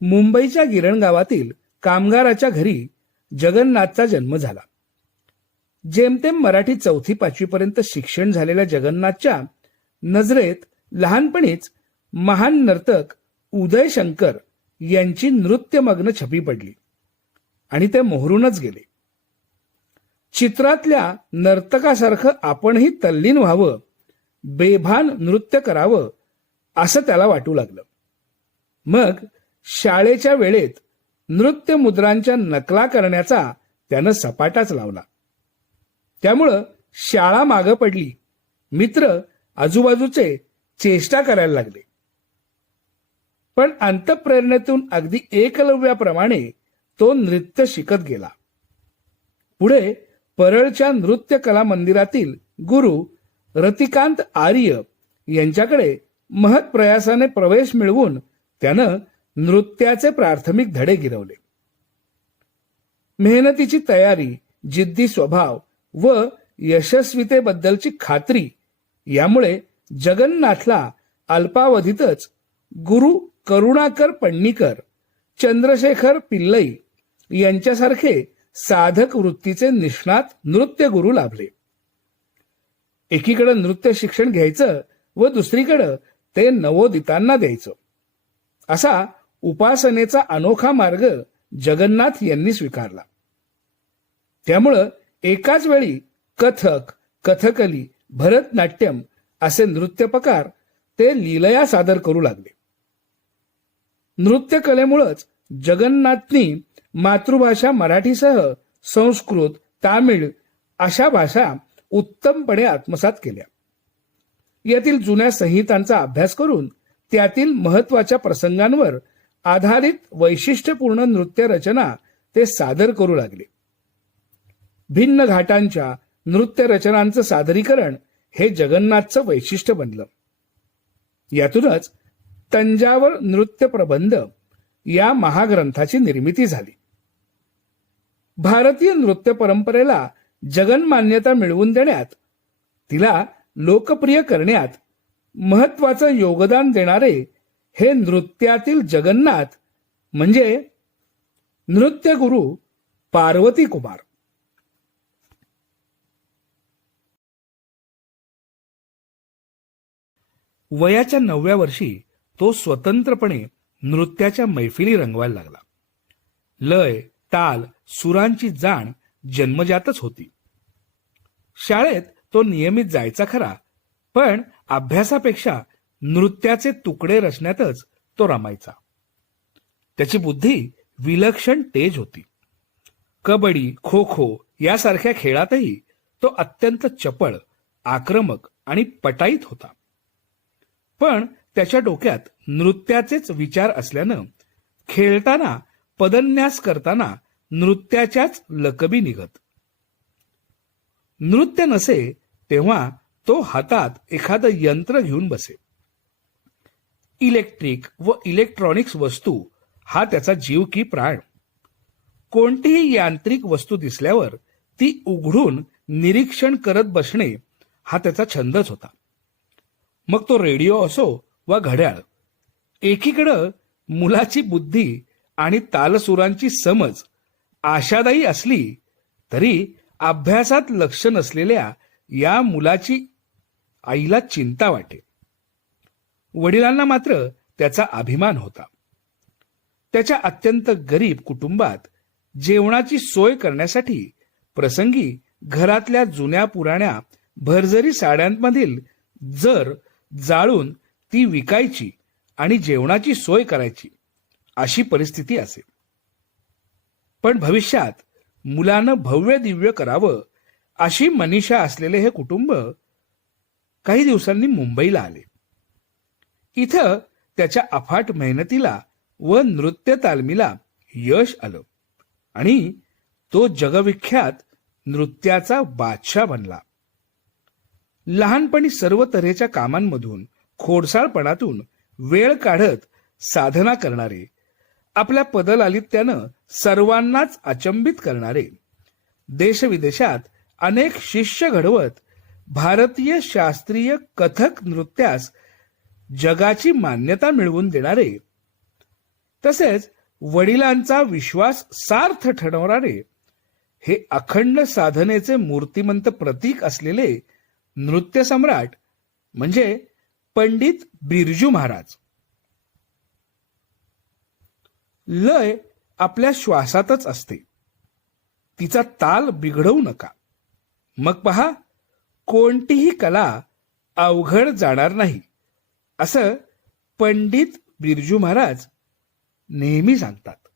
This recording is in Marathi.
मुंबईच्या गिरण गावातील कामगाराच्या घरी जगन्नाथचा जन्म झाला. जेमतेम मराठी चौथी पाचवीपर्यंत शिक्षण झालेल्या जगन्नाथच्या नजरेत लहानपणीच महान नर्तक उदय शंकर यांची नृत्यमग्न छपी पडली आणि ते मोहरूनच गेले. चित्रातल्या नर्तकासारखं आपणही तल्लीन व्हावं बेभान नृत्य करावं असं त्याला वाटू लागलं. मग शाळेच्या वेळेत नृत्य मुद्रांच्या नकला करण्याचा त्यानं सपाटाच लावला. त्यामुळं शाळा मागं पडली. मित्र आजूबाजूचे चेष्टा करायला लागले. पण अंतप्रेरणेतून अगदी एकलव्याप्रमाणे तो नृत्य शिकत गेला. पुढे परळच्या नृत्य कला मंदिरातील गुरु रतिकांत आर्य यांच्याकडे महत प्रयासाने प्रवेश मिळवून त्यानं नृत्याचे प्राथमिक धडे गिरवले. मेहनतीची तयारी जिद्दी स्वभाव व यशस्वीतेबद्दलची खात्री यामुळे जगन्नाथला अल्पावधीतच गुरु करुणाकर पण्णीकर चंद्रशेखर पिल्लई यांच्यासारखे साधक वृत्तीचे निष्णात नृत्य गुरु लाभले. एकीकडे नृत्य शिक्षण घ्यायचं व दुसरीकडं ते नवोदितांना द्यायचं. असा उपासनेचा अनोखा मार्ग जगन्नाथ यांनी स्वीकारला. त्यामुळं एकाच वेळी कथक कथकली भरतनाट्यम असे नृत्य प्रकार ते लीलया सादर करू लागले. नृत्य कलेमुळंच जगन्नाथनी मातृभाषा मराठीसह संस्कृत तामिळ अशा भाषा उत्तमपणे आत्मसात केल्या. यातील जुन्या संहितांचा अभ्यास करून त्यातील महत्त्वाच्या प्रसंगांवर आधारित वैशिष्ट्यपूर्ण नृत्य रचना ते सादर करू लागले. भिन्न घाटांच्या नृत्य रचनांचं सादरीकरण हे जगन्नाथचं वैशिष्ट्य बनलं. यातूनच तंजावर नृत्य प्रबंध या महाग्रंथाची निर्मिती झाली. भारतीय नृत्य परंपरेला जगनमान्यता मिळवून देण्यात तिला लोकप्रिय करण्यात महत्वाचं योगदान देणारे हे नृत्यातील जगन्नाथ म्हणजे नृत्य गुरु पार्वती कुमार. वयाच्या नवव्या वर्षी तो स्वतंत्रपणे नृत्याच्या मैफिली रंगवायला लागला. लय ताल सुरांची जाण जन्मजातच होती. शाळेत तो नियमित जायचा खरा पण अभ्यासापेक्षा नृत्याचे तुकडे रचण्यातच तो रमायचा. त्याची बुद्धी विलक्षण तेज होती. कबड्डी खो खो यासारख्या खेळातही तो अत्यंत चपळ आक्रमक आणि पटाईत होता. पण त्याच्या डोक्यात नृत्याचेच विचार असल्यानं खेळताना पदन्यास करताना नृत्याच्याच लकबी निघत. नृत्य नसे तेव्हा तो हातात एखादं यंत्र घेऊन बसे. इलेक्ट्रिक व इलेक्ट्रॉनिक्स वस्तू हा त्याचा जीव की प्राण. कोणतीही यांत्रिक वस्तू दिसल्यावर ती उघडून निरीक्षण करत बसणे हा त्याचा छंदच होता. मग तो रेडिओ असो वा घड्याळ एकीकडं मुलाची बुद्धी आणि तालसुरांची समज आशादायी असली तरी अभ्यासात लक्ष नसलेल्या या मुलाची आईला चिंता वाटे. वडिलांना मात्र त्याचा अभिमान होता. त्याच्या अत्यंत गरीब कुटुंबात जेवणाची सोय करण्यासाठी प्रसंगी घरातल्या जुन्या पुराण्या भरजरी साड्यांमधील जर जाळून ती विकायची आणि जेवणाची सोय करायची अशी परिस्थिती असे. पण भविष्यात मुलानं भव्य दिव्य करावं अशी मनीषा असलेले हे कुटुंब काही दिवसांनी मुंबईला आले. इथं त्याच्या अफाट मेहनतीला व नृत्य तालमीला यश आलं. आणि तो जगविख्यात नृत्याचा बादशाह बनला. लहानपणी सर्व तऱ्हेच्या कामांमधून खोडसाळपणातून वेळ काढत साधना करणारे आपल्या पदलालित्यानं सर्वांनाच अचंबित करणारे देशविदेशात अनेक शिष्य घडवत भारतीय शास्त्रीय कथक नृत्यास जगाची मान्यता मिळवून देणारे. तसेच वडिलांचा विश्वास सार्थ ठरवणारे. हे अखंड साधनेचे मूर्तिमंत प्रतीक असलेले नृत्य सम्राट म्हणजे पंडित बिरजू महाराज. लय आपल्या श्वासातच असते. तिचा ताल बिघडवू नका. मग पहा कोणतीही कला अवघड जाणार नाही. असं पंडित बिरजू महाराज नेहमी सांगतात.